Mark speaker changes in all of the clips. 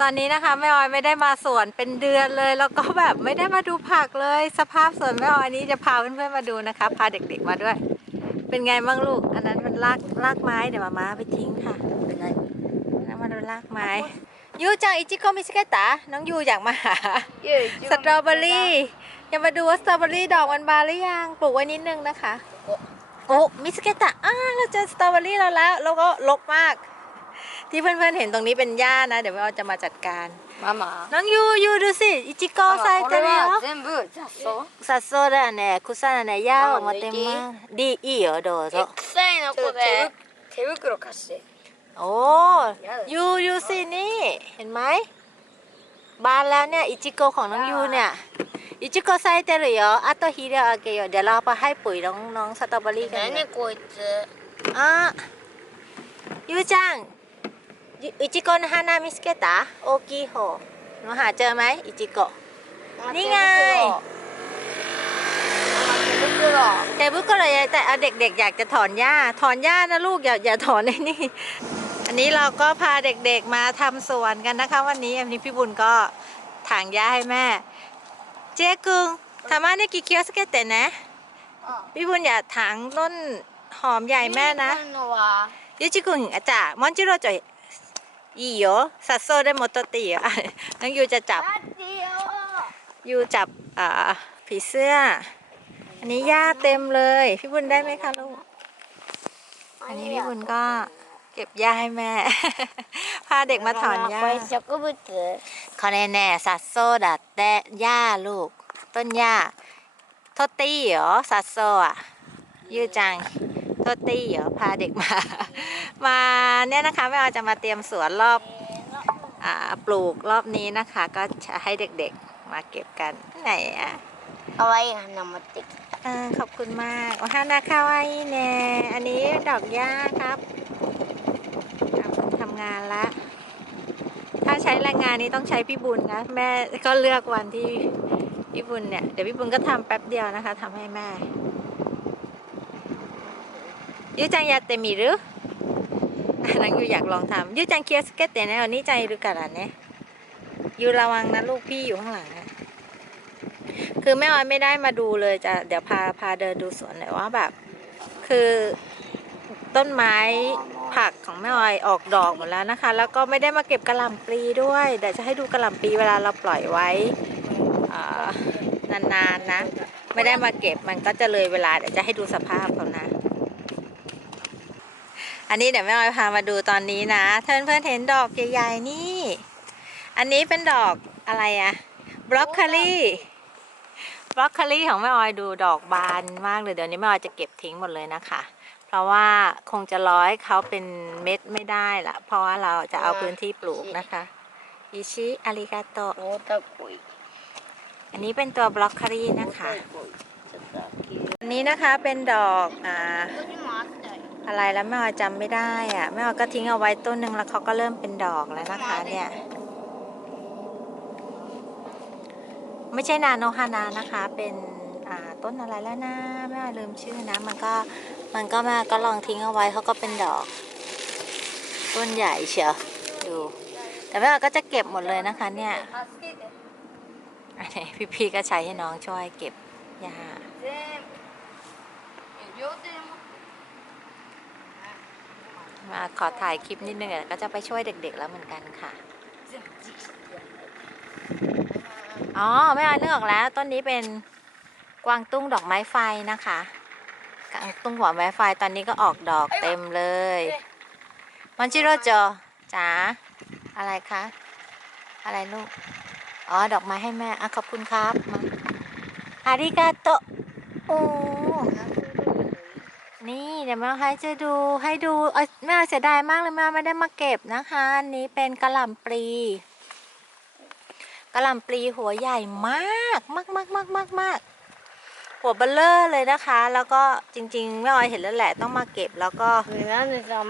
Speaker 1: ตอนนี้นะคะแม่ออยไม่ได้มาสวนเป็นเดือนเลย แล้วก็แบบไม่ได้มาดูผักเลย สภาพสวนแม่ออยนี้จะพาเพื่อนๆมาดูนะคะ พาเด็กๆมาด้วย เป็นไงบ้างลูก อันนั้นมันรากรากไม้เดี๋ยวมาม่าไปทิ้งค่ะ
Speaker 2: เป็นไง
Speaker 1: แล้วมาดูรากไม้ยูจังอิจิโกมิสเกตะน้องยูอยากมาหา
Speaker 2: เย้
Speaker 1: สตรอเบอรี่อย่ามาดูว่าสตรอเบอรี่ดอกมันบานหรือยังปลูกไว้นิดนึงนะคะ โอ้มิสเกตะอ้าเราเจอสตรอเบอรี่เราแล้ว แล้วก็ลกมาก ที่เพื่อนๆเห็นตรงนี้เป็นหญ้านะ เดี๋ยวเราจะมาจัดการ
Speaker 2: ママ
Speaker 1: น้องยูยูดูสิอิจิโกไซเตเรีย
Speaker 2: 全部雑草
Speaker 1: สัตโซดะเนี่ยคุซ่าเนี่ยหญ้าออกมาเต็มมากดีอีเหรอโดโซ
Speaker 2: 臭いのこれ手袋貸して
Speaker 1: โอ้ยูยูสินี่ เห็นไหมบานแล้วเนี่ยอิจิโกของน้องยูเนี่ยอิจิโกไซเตเรียอัตโตฮิเรอาเกโยเดี๋ยวเราไปให้ปุ๋ยน้องน้องสตรอเบอรี่กันนะ
Speaker 2: 何こいつ
Speaker 1: อ่ะยูจังยู อิจิโกะฮานามิสเกตะโอกิโฮหนูหาเจอไหมอิจิโกะนี่ไงแต่บุ๊กก็เลยแต่เด็กๆ อยากจะถอนหญ้า ถอนหญ้านะลูกอย่าอย่าถอนในนี่ อันนี้เราก็พาเด็กๆมาทำสวนกันนะคะ วันนี้อันนี้พี่บุญก็ถางหญ้าให้แม่ เจ๊กุงทามาเนี่กี่เคียวสเกตแต่นะ พี่บุญอย่าถางต้นหอมใหญ่แม่นะ
Speaker 2: ยูจิ
Speaker 1: กุงอาจารย์มอนจิโร่จ่อย อีโยสัตโซได้มอตติอ่น้องยูจะจับยูจับผีเสื้อ อันนี้หญ้าเต็มเลย พี่บุญได้ไหมคะลูก อันนี้พี่บุญก็เก็บหญ้าให้แม่ พาเด็กมาถอนหญ้าคอนแน่สัตโซดัดแต่หญ้าลูก ต้นหญ้าโทตี้เหรอสัตโซอะยูจังโทตี้เหรอพาเด็กมา มาเนี่ยนะคะแม่อาจะมาเตรียมสวนรอบอปลูกรอบนี้นะคะ ก็จะให้เด็กๆมาเก็บกันไหนอะ
Speaker 2: เอาไว้ค่ะนำ
Speaker 1: มาติดอขอบคุณมากโอ้ฮานาคาวาอิเนอันนี้ดอกหญ้าครับทำงานละถ้าใช้แรงงานนี้ต้องใช้พี่บุญนะแม่ก็เลือกวันที่พี่บุญเนี่ยเดี๋ยวพี่บุญก็ทำแป๊บเดียวนะคะทำให้แม่ยูจังยาเตมีหรือ นังยูอยากลองทำยูจังเคียสเก็ตเตนะวันนี้ใจหรือกันเนี่ยยูระวังนะลูกพี่อยู่ข้างหลังอะคือแม่ออยไม่ได้มาดูเลยจะเดี๋ยวพาพาเดินดูสวนหน่อยว่าแบบ คือต้นไม้ผักของแม่ออยออกดอกหมดแล้วนะคะ แล้วก็ไม่ได้มาเก็บกระหล่ำปลีด้วยเดี๋ยวจะให้ดูกระหล่ำปลีเวลาเราปล่อยไว้อ่านานๆนะ ไม่ได้มาเก็บมันก็จะเลยเวลาเดี๋ยวจะให้ดูสภาพเขานะ อันนี้เดี๋ยวแม่ออยพามาดูตอนนี้นะเพื่อนเพื่อนเห็นดอกใหญ่ๆนี่ อันนี้เป็นดอกอะไรอะบล็อกโคลีบล็อกโคลีของแม่ออยดูดอกบานมากเลยเดี๋ยวนี้แม่ออยจะเก็บทิ้งหมดเลยนะคะ เพราะว่าคงจะร้อยเขาเป็นเม็ดไม่ได้ละเพราะว่าเราจะเอาพื้นที่ปลูกนะคะอิชิอาริกาโต
Speaker 2: โอตะกุย
Speaker 1: อันนี้เป็นตัวบล็อกโคลีนะคะอันนี้นะคะเป็นดอกอ่า อะไรแล้วแม่ออยจำไม่ได้อะแม่ออยก็ทิ้งเอาไว้ต้นหนึ่งแล้วเขาก็เริ่มเป็นดอกแล้วนะคะ เนี่ย ไม่ใช่นาโนฮานานะคะ เป็นต้นอะไรแล้วนะแม่ออยลืมชื่อนะ มันก็มันก็มาก็ลองทิ้งเอาไว้เขาก็เป็นดอก ต้นใหญ่เชียวดู แต่แม่ออยก็จะเก็บหมดเลยนะคะ เนี่ยนนพี่ๆก็ใช้ให้น้องช่วยเก็บหญ้า มาขอถ่ายคลิปนิดนึงก็จะไปช่วยเด็กๆแล้วเหมือนกันค่ะ อ๋อไม่เอาเนื้อออกแล้ว ต้นนี้เป็นกวางตุ้งดอกไม้ไฟนะคะกวางตุ้งหัวไม้ไฟตอนนี้ก็ออกดอกเต็มเลยมันชิโรโจจ๋าอะไรคะอะไรลูก อ๋อ ดอกไม้ให้แม่ อะ ขอบคุณครับ มาอาริกาโตโอ้ นี่เดี๋ยวแม่ให้จะดูให้ดูเออแม่เสียดายมากเลยแม่ไม่ได้มาเก็บนะคะอันนี้เป็นกระหล่ำปลีกระหล่ำปลีหัวใหญ่มากมากมากมากมากมากหัวเบลเลอร์เลยนะคะ แล้วก็จริงๆแม่ออยเห็นแล้วแหละต้องมาเก็บแล้วก็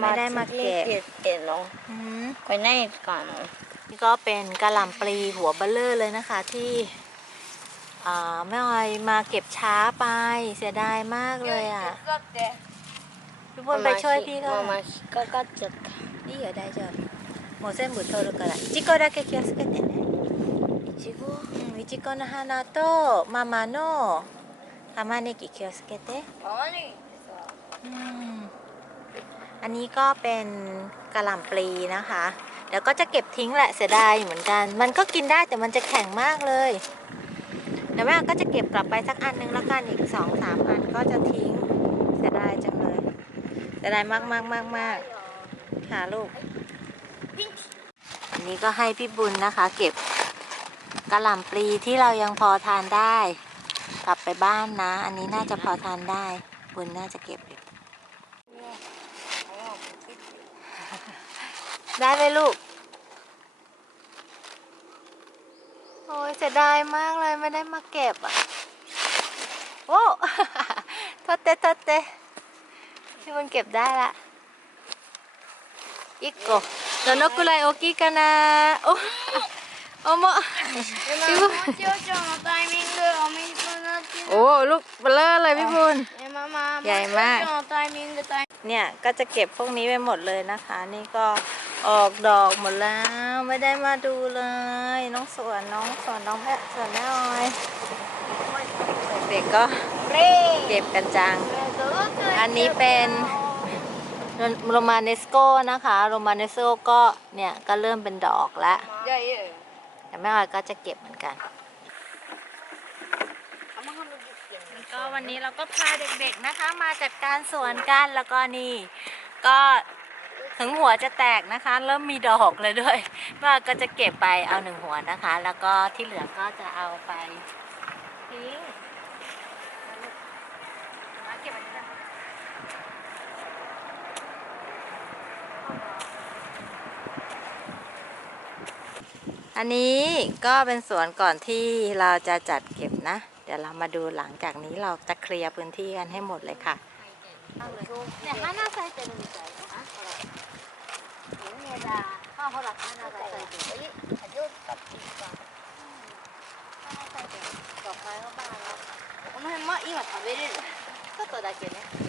Speaker 2: ไม่ได้มา
Speaker 1: เก็บเก็
Speaker 2: บลง
Speaker 1: ไป
Speaker 2: ไหนก่อน
Speaker 1: นี่ก็เป็นกระหล่ำปลีหัวเบลเลอร์เลยนะคะที่แม่ออยมาเก็บช้าไปเสียดายมากเลยอะ พี่บุญไปช่วยพี่ก็
Speaker 2: ママ引っかかっちゃった
Speaker 1: นี่เหรอได้จ้ะ もう全部取るからいちごだけ気をつけてね
Speaker 2: いちご
Speaker 1: うんいちごの花とママの玉ねぎ気をつけて
Speaker 2: 玉ねぎってさ
Speaker 1: อืมอันนี้ก็เป็นกระหล่ำปลีนะคะ เดี๋ยวก็จะเก็บทิ้งแหละเสียดายเหมือนกัน มันก็กินได้แต่มันจะแข็งมากเลย เดี๋ยวแม่ก็จะเก็บกลับไปสักอันนึงแล้วกันอีกสองสามอันก็จะทิ้งเสียดายจัง เลยเสียดายมากมากมากมากค่ะลูก อันนี้ก็ให้พี่บุญนะคะ เก็บกระหล่ำปลีที่เรายังพอทานได้ กลับไปบ้านนะ อันนี้น่าจะพอทานได้ บุญน่าจะเก็บอยู่ได้ไหมลูก โอ้ยเสียดายมากเลยไม่ได้มาเก็บอะ โอ้โทษเตะโทษเตะ พี่บุญเก็บได้ละอีกโกโน
Speaker 2: โนกุไลโอกิกันนะโอ้โอโม
Speaker 1: โอ้ลูกเบลอเลยพี่บุญใหญ่มากเนี่ยก็จะเก็บพวกนี้ไปหมดเลยนะคะ นี่ก็ออกดอกหมดแล้วไม่ได้มาดูเลย น้องสวนน้องสวนน้องแพะสวนน้อยเด็กก็เก็บกันจัง อันนี้เป็นโรมาเนสโกนะคะโรมาเนสโกก็เนี่ยก็เริ่มเป็นดอกแล้วแต่แม่ออยก็จะเก็บเหมือนกันก็วันนี้เราก็พาเด็กๆนะคะ มาจัดการสวนกันแล้วก็นี่ ก็ถึงหัวจะแตกนะคะ เริ่มมีดอกเลยด้วยว่าก็จะเก็บไปเอาหนึ่งหัวนะคะ แล้วก็ที่เหลือก็จะเอาไปทิ้ง อันนี้ก็เป็นสวนก่อนที่เราจะจัดเก็บนะ เดี๋ยวเรามาดูหลังจากนี้เราจะเคลียร์พื้นที่กันให้หมดเลยค่ะ ね、花咲いてるみたいだな、ほら。梅だ。あ、ほら、花が咲いてる。え、上手かっていうか。花咲いてる。そう、前のバラ
Speaker 2: この辺ま今食べれる
Speaker 1: ちょっとだけね。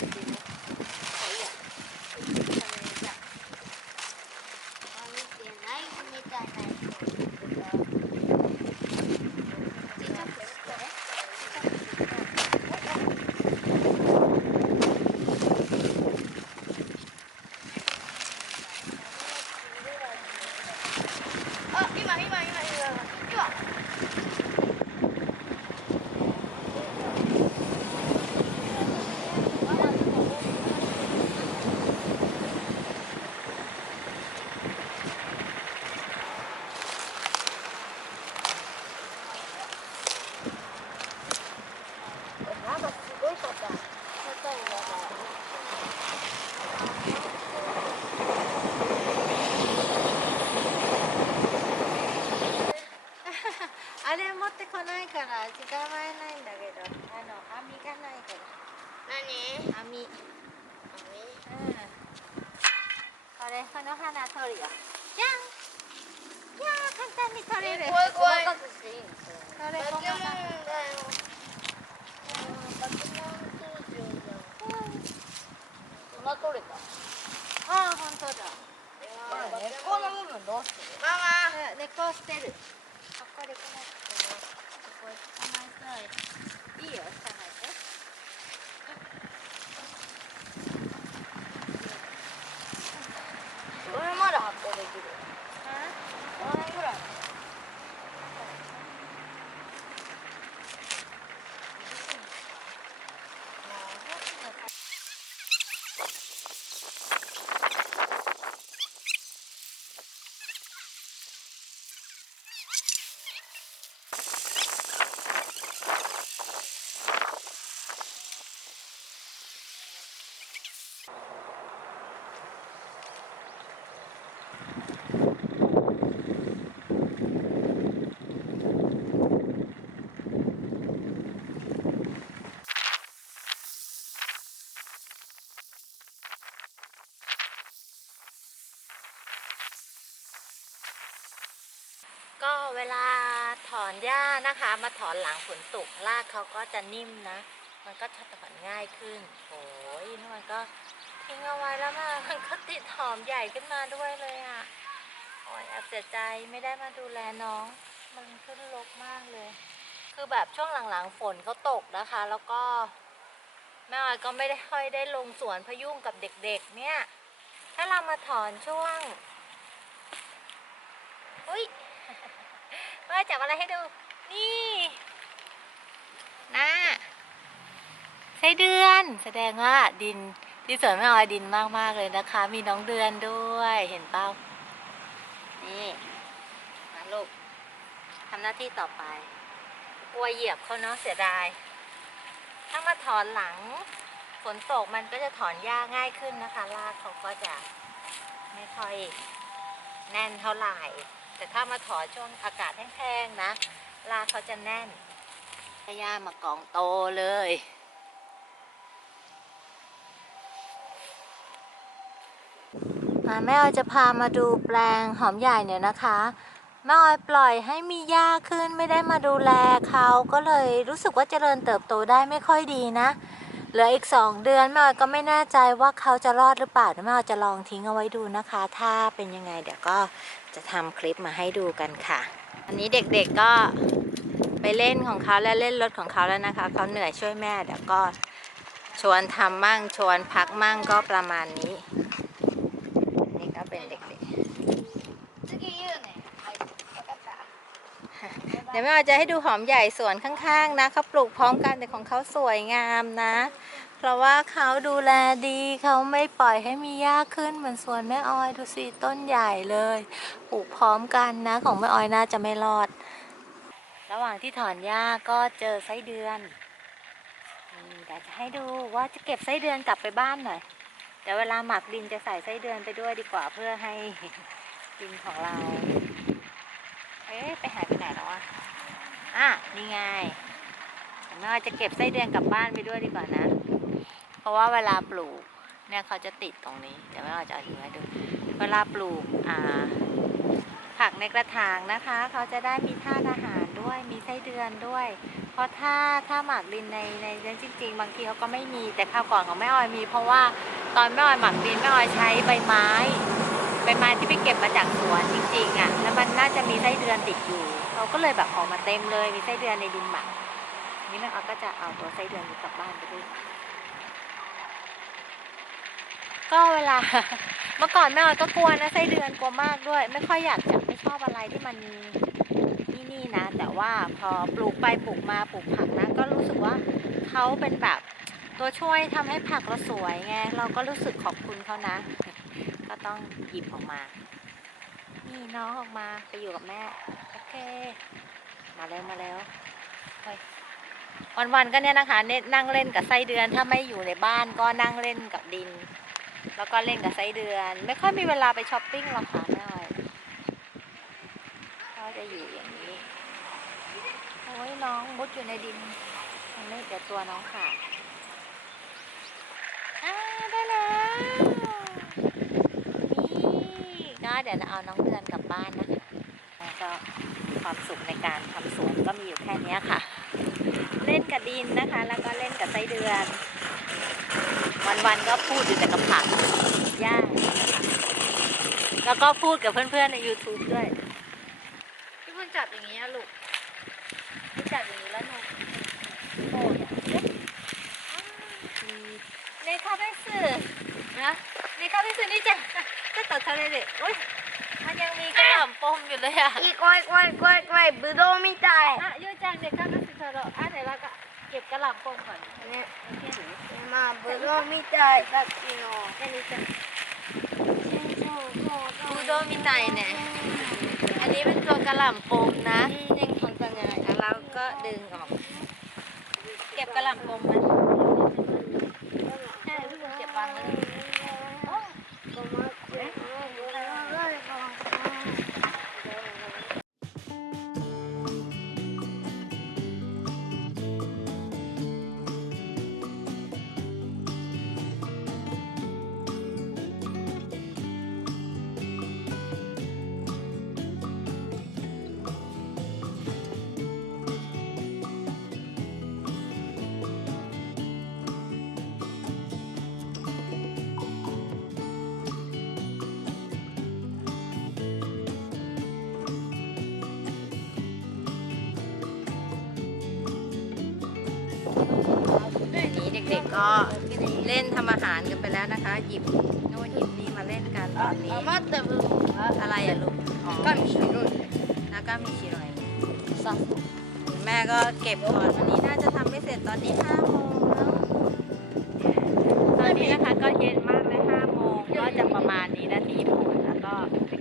Speaker 1: ってる。 เวลาถอนหญ้านะคะ มาถอนหลังฝนตกรากเขาก็จะนิ่มนะ มันก็จะถอนง่ายขึ้นโอ้ยนี่มันก็ทิ้งเอาไว้แล้วมามันก็ติดหอมใหญ่ขึ้นมาด้วยเลยอะโอ้ยแอบเสียใจไม่ได้มาดูแลน้อง มันขึ้นลกมากเลย คือแบบช่วงหลังๆฝนเขาตกนะคะ แล้วก็แม่ออยก็ไม่ได้ค่อยได้ลงสวนพยุ่งกับเด็กๆ เนี่ย ถ้าเรามาถอนช่วงอุ้ย แม่จับอะไรให้ดู นี่นะไส้เดือน แสดงว่าดินที่สวนแม่ออยดินมากๆเลยนะคะ มีน้องเดือนด้วยเห็นเปล่านี่มาลูกทำหน้าที่ต่อไป กลัวเหยียบเขาเนาะเสียดาย ถ้ามาถอนหลังฝนตกมันก็จะถอนหญ้าง่ายขึ้นนะคะรากเขาก็จะไม่ค่อยแน่นเท่าไหร่ แต่ถ้ามาถอช่วงอากาศแห้งๆนะรากเขาจะแน่นหญ้ามากองโตเลยอ่าแม่ออยจะพามาดูแปลงหอมใหญ่เนี่ยนะคะแม่ออยปล่อยให้มีหญ้าขึ้นไม่ได้มาดูแลเขาก็เลยรู้สึกว่าเจริญเติบโตได้ไม่ค่อยดีนะเหลืออีกสองเดือนแม่ออยก็ไม่แน่ใจว่าเขาจะรอดหรือเปล่าแม่ออยจะลองทิ้งเอาไว้ดูนะคะ ถ้าเป็นยังไงเดี๋ยวก็ จะทำคลิปมาให้ดูกันค่ะ อันนี้เด็กๆก็ไปเล่นของเขาและเล่นรถของเขาแล้วนะคะ เขาเหนื่อยช่วยแม่เดี๋ก็ชวนทำมั่งชวนพักมั่งก็ประมาณนี้ นี่ก็เป็นเด็กๆ เดี๋ยวแม่อาจะให้ดูหอมใหญ่สวนข้างๆนะเขาปลูกพร้อมกันแต่ของเขาสวยงามนะ เพราะว่าเขาดูแลดีเขาไม่ปล่อยให้มีหญ้าขึ้นเหมือนสวนแม่ออยดูสิต้นใหญ่เลยปลูกพร้อมกันนะ ของแม่ออยน่าจะไม่รอด ระหว่างที่ถอนหญ้าก็เจอไส้เดือนนี่เดี๋ยวจะให้ดูว่าจะเก็บไส้เดือนกลับไปบ้านหน่อยเดี๋ยวเวลาหมักดินจะใส่ไส้เดือนไปด้วยดีกว่าเพื่อให้ดินของเราเอ๊ะไปหายไปไหนแล้วอะอะนี่ไงแม่าจะเก็บไส้เดือนกลับบ้านไปด้วยดีกว่านะ ราะว่าเวลาปลูกเนี่ยเขาจะติดตรงนี้เดี๋ยวแม่ว่าจะเอาหิงให้ดู เวลาปลูกอ่าผักในกระถางนะคะเขาจะได้มีธาตุอาหารด้วยมีไส้เดือนด้วย เพราะถ้าถ้าหมักดินในในนั้นจริง ๆ บางทีเขาก็ไม่มีแต่คราวก่อนของแม่ออยมี เพราะว่าตอนแม่ออยหมักดินแม่ออยใช้ใบไม้ใบไม้ที่ไปเก็บมาจากสวนจริงๆอะแล้วมันน่าจะมีไส้เดือนติดอยู่เราก็เลยแบบออกมาเต็มเลยมีไส้เดือนในดินหมักนี่แม่ออยก็จะเอาตัวไส้เดือนกลับบ้านไปด้วย ก็เวลา เมื่อก่อนแม่ออยก็กลัวนะไส้เดือนกลัวมากด้วย ไม่ค่อยอยากจับไม่ชอบอะไรที่มันนี่นี่นะ แต่ว่าพอปลูกไปปลูกมาปลูกผักนะ ก็รู้สึกว่าเขาเป็นแบบตัวช่วยทำให้ผักเราสวยไงเราก็รู้สึกขอบคุณเขานะ ก็ต้องหยิบออกมา นี่น้องออกมาไปอยู่กับแม่โอเค มาแล้วมาแล้ววันๆก็เนี่ยนะคะเนนั่งเล่นกับไส้เดือนถ้าไม่อยู่ในบ้านก็นั่งเล่นกับดิน แล้วก็เล่นกับไส้เดือน ไม่ค่อยมีเวลาไปช้อปปิ้งหรอกค่ะแม่อ้อยก็จะอยู่อย่างนี้โอ้ยน้องมุดอยู่ในดินมันไม่เดี๋ยวตัวน้องขาดอ่าได้แล้วนี่ก็เดี๋ยวเราเอาน้องเดือนกลับบ้านนะคะแล้วก็ความสุขในการทำสวนก็มีอยู่แค่นี้ค่ะ เล่นกับดินนะคะ แล้วก็เล่นกับไส้เดือน วันๆก็พูดอยู่แต่กับผักย่างแล้วก็พูดกับเพื่อนๆใน YouTube ด้วยพี่มันจับอย่างนี้ลูกพี่จับอย่างนี้แล้วหนูโอ้ในคาเฟ่สื่อนะในคาเฟ่สื่อนี่จ้ะจะตัดทะเลเด็โอ้ยมันยังมีกระหล่ำปมอยู่เลยอะ
Speaker 2: อีกไอ้ยโอ้ยโอ้ยโอ้ยบุโดมิตาย
Speaker 1: อะยูจังเด็กคาเฟ่สื่อเธอเราอะไหนราก็ เก็บกระหล่ำปมก่อน
Speaker 2: ね
Speaker 1: โอเคหนู
Speaker 2: まあぶどうみたいさっきの
Speaker 1: แค่นี้จ้ะ
Speaker 2: ぶ
Speaker 1: どうみたいね อันนี้เป็นตัวกระหล่ำปมนะ
Speaker 2: 全然簡単じゃない
Speaker 1: แล้วเราก็ดึงออก เก็บกระหล่ำปมมันใช่พี่บุญเก็บวางไว้ ก็เล่นทำอาหารกันไปแล้วนะคะ หยิบโน่นหยิบนี่มาเล่นกันตอนนี้ อะไรอะลูกอ๋อแล้วก็มีชิโร่แม่ก็เก็บก่อนวันนี้น่าจะทำไม่เสร็จตอนนี้ห้าโมงตอนนี้นะคะก็เย็นมากเลยห้าโมงก็จะประมาณนี้นะที่ญี่ปุ่นแล้วก็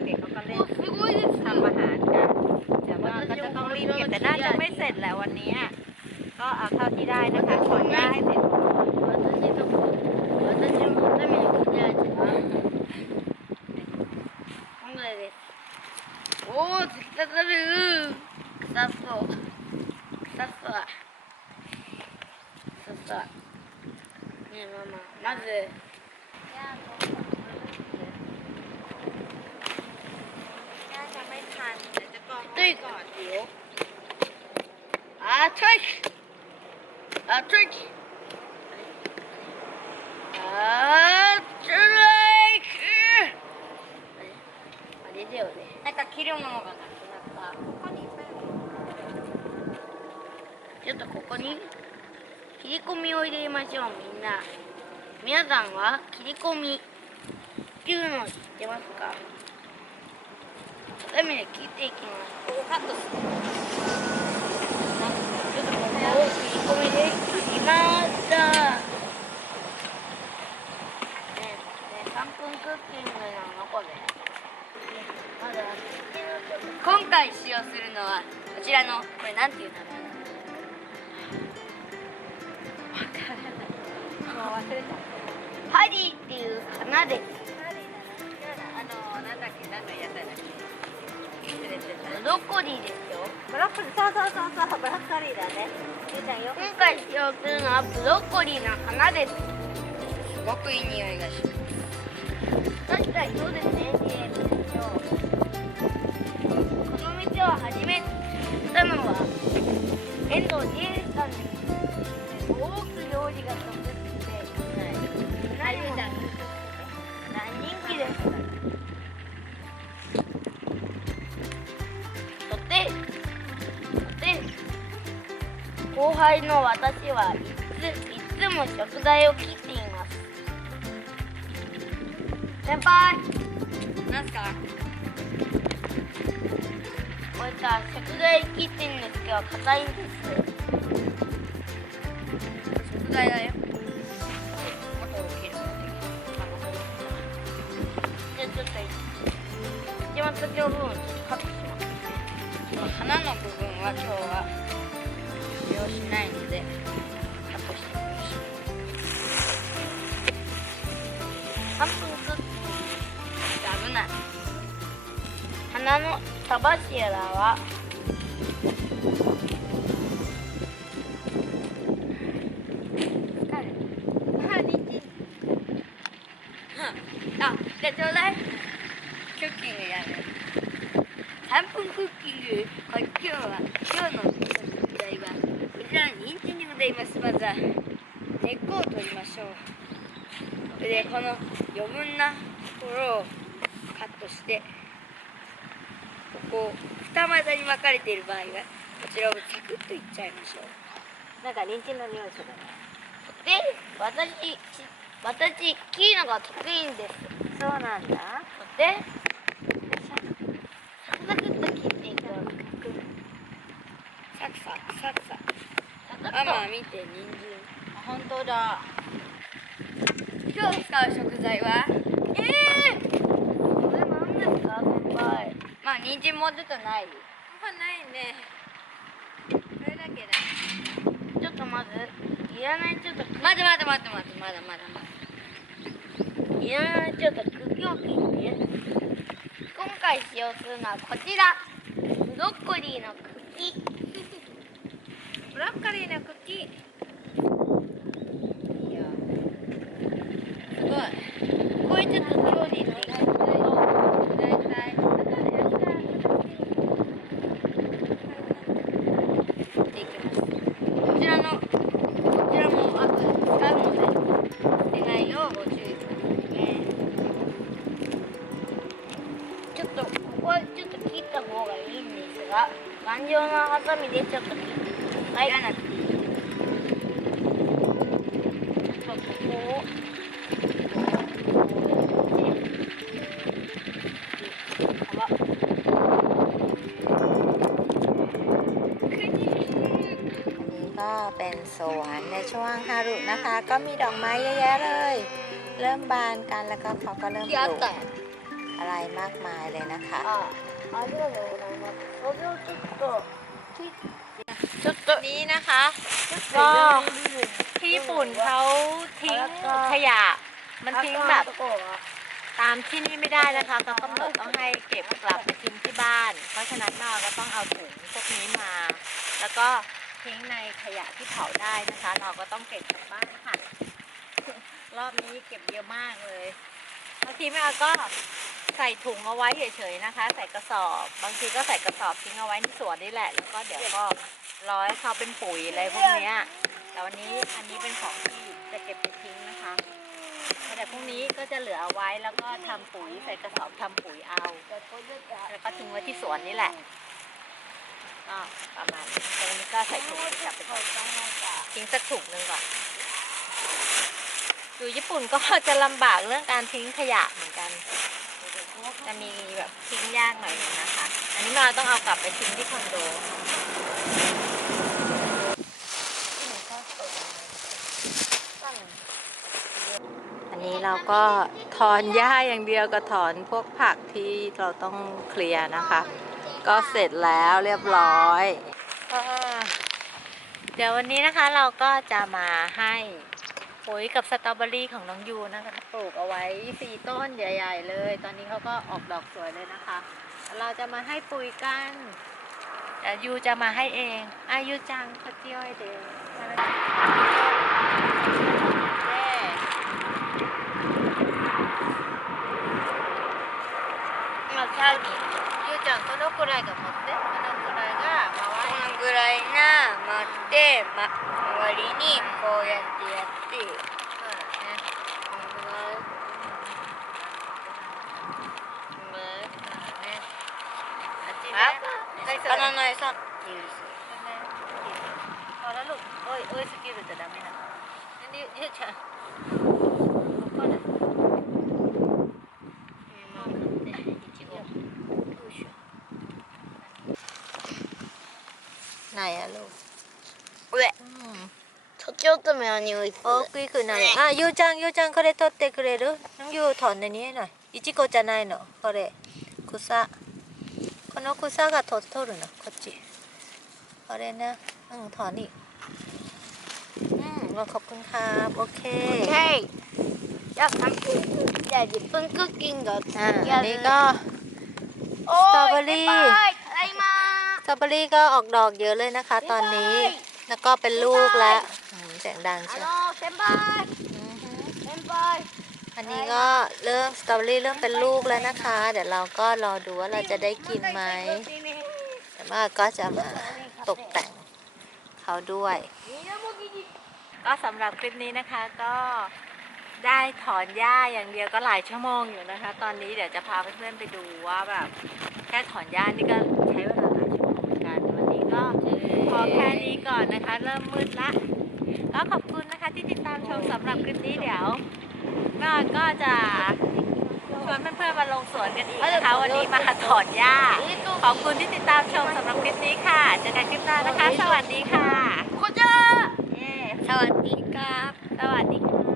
Speaker 1: เด็กๆเขาก็เล่นทำอาหารกันแต่ว่าก็จะต้องรีบเก็บแต่น่าจะไม่เสร็จแหละวันนี้ก็เอาเท่าที่ได้นะคะขอนได้เสร็จ
Speaker 2: 切り込みを入れましょうみんな。皆さんは切り込み。っていうのを知ってますか？ダメで切っていきます。
Speaker 1: ここカットする。
Speaker 2: ちょっとここを切り込みで切りましたねね3分クッキングなのこれま今回使用するのはこちらのこれなんていう名前？
Speaker 1: 忘れた。
Speaker 2: ハリーっていう花で。す
Speaker 1: あの
Speaker 2: ブロッコリーですよ。
Speaker 1: ブロッコリーそうそうそうそうブロッコリーだね。ゆうちゃんよ。く
Speaker 2: 今回使用するのはブロッコリーの花です。すごくいい匂いがします確かにそうですねでしょうこの店を始めたのは遠藤ジェーさんです。すごく料理が得意で何も大人気ですとてとて後輩の私はい。つい。つも食材を切ってい。ます先輩なんすかこれさ食材切ってるんですけど硬い。んです食材だよ先の部分ちょっとカットします花の部分は今日は使用しないのでカットしてみましょう3分くっ危ない。花のサバシエラはところをカットしてここ二股に分かれている場合はこちらをサクッといっちゃいましょう。
Speaker 1: なんか人参の匂いするね。
Speaker 2: で私私切るのが得意んです。
Speaker 1: そうなんだ。
Speaker 2: でサクサクっと切っていくサクサクサクサク。ママ見て人参。
Speaker 1: 本当だ。
Speaker 2: 今日使う食材は？ええー、これ何ですか先輩まあ人参もちょっとない。
Speaker 1: あないね。これだけだ。
Speaker 2: ちょっとまずいらないちょっと待って待って。待って待ってまだまだまだいらないちょっと茎を切って今回使用するのはこちらブロッコリーの茎
Speaker 1: ブロッコリーの茎
Speaker 2: いこれち
Speaker 1: เป็นสวนในช่วงฮารุนะคะ ก็มีดอกไม้เยอะๆเลย เริ่มบานกันแล้วก็เขาก็เริ่มปลูกอะไรมากมายเลยนะคะนี้นะคะ
Speaker 2: ก็
Speaker 1: ที่ญี่ปุ่นเขาทิ้งขยะ มันทิ้งแบบตามที่นี่ไม่ได้นะคะเขากำหนดต้องให้เก็บกลับไปทิ้งที่บ้าน เพราะฉะนั้นเราก็ต้องเอาถุงพวกนี้มา แล้วก็ ทิ้งในขยะที่เผาได้นะคะ เราก็ต้องเก็บกลับบ้านค่ะ รอบนี้เก็บเยอะมากเลยบางทีไม่ก็ใส่ถุงเอาไว้เฉยๆนะคะ ใส่กระสอบ บางทีก็ใส่กระสอบทิ้งเอาไว้ในสวนนี่แหละ แล้วก็เดี๋ยวก็ร้อยเขาเป็นปุ๋ยอะไรพวกเนี้ยแต่วันนี้อันนี้เป็นของที่จะเก็บไปทิ้งนะคะแต่พรุ่งนี้ก็จะเหลือเอาไว้แล้วก็ทำปุ๋ยใส่กระสอบทำปุ๋ยเอา แล้วก็ทิ้งไว้ที่สวนนี่แหละ ก็ประมาณนี้ตรงนี้ก็ใส่ถุงกลับไปก่อนทิ้งสักถุงหนึ่งก่อน อยู่ญี่ปุ่นก็จะลำบากเรื่องการทิ้งขยะเหมือนกัน จะมีแบบทิ้งยากหน่อยนึงนะคะ อันนี้เราต้องเอากลับไปทิ้งที่คอนโดอันนี้เราก็ถอนหญ้าอย่างเดียวก็ถอนพวกผักที่เราต้องเคลียร์นะคะ ก็เสร็จแล้วเรียบร้อยเดี๋ยววันนี้นะคะเราก็จะมาให้ปุ๋ยกับสตรอเบอรี่ของน้องยูนะคะปลูกเอาไว้สี่ต้นใหญ่ ๆ เลย ตอนนี้เขาก็ออกดอกสวยเลยนะคะ เราจะมาให้ปุ๋ยกันแต่ยูจะมาให้เองอายุจังขอเจียวให้เด็กเรา
Speaker 2: ช
Speaker 1: อบ ちゃんこのくらいが持ってこのくらいが
Speaker 2: こ
Speaker 1: 周り
Speaker 2: のぐらいな待って、ま、周りにこうやってやって
Speaker 1: そうだね
Speaker 2: このぐらいこのぐらい
Speaker 1: そうだねあっちね
Speaker 2: あ
Speaker 1: はいそうだ
Speaker 2: 魚の餌っていう
Speaker 1: พอแล้วลูกโอ้ยโอ้ยสกิลจะดังไหมนะนี่ゆうち なんやろ。う
Speaker 2: 上、
Speaker 1: うん、
Speaker 2: とちとめい
Speaker 1: 大きくなる、あゆうちゃんゆうちゃんこれ取ってくれる？ゆうとんね、見えない。いちこじゃないの。これ。草。この草がと取るの。こっち。あれねうんとอนอีこอืมขอบคุณค
Speaker 2: ー。じゃโอเคโอ
Speaker 1: เคอ
Speaker 2: ยา
Speaker 1: ก
Speaker 2: พัก
Speaker 1: อ ตรอเบอรี่ก็ออกดอกเยอะเลยนะคะ ตอนนี้ แล้วก็เป็นลูกแล้วแสงดังใช่ไหมอันนี้ก็เริ่มสตรอเบอรี่เริ่มเป็นลูกแล้วนะคะ เดี๋ยวเราก็รอดูว่าเราจะได้กินไหมแต่ว่าก็จะมาตกแต่งเขาด้วย ก็สำหรับคลิปนี้นะคะก็ได้ถอนหญ้าอย่างเดียวก็หลายชั่วโมงอยู่นะคะ ตอนนี้เดี๋ยวจะพาเพื่อนๆไปดูว่าแบบแค่ถอนหญ้านี่ก็ใช้เวลา ขอแค่นี้ก่อนนะคะ เริ่มมืดละก็ขอบคุณนะคะที่ติดตามชมสำหรับคลิปนี้เดี๋ยวแม่ก็จะชวนเพื่อนๆมาลงสวนกันอีกนะคะวันนี้มาถอนหญ้าขอบคุณที่ติดตามชมสำหรับคลิปนี้ค่ะเจอกันคลิปหน้านะคะ สวัสดีค่ะ
Speaker 2: คุ
Speaker 1: ณเจ้าสวัสดีครับ
Speaker 2: สวัสดีค่ะ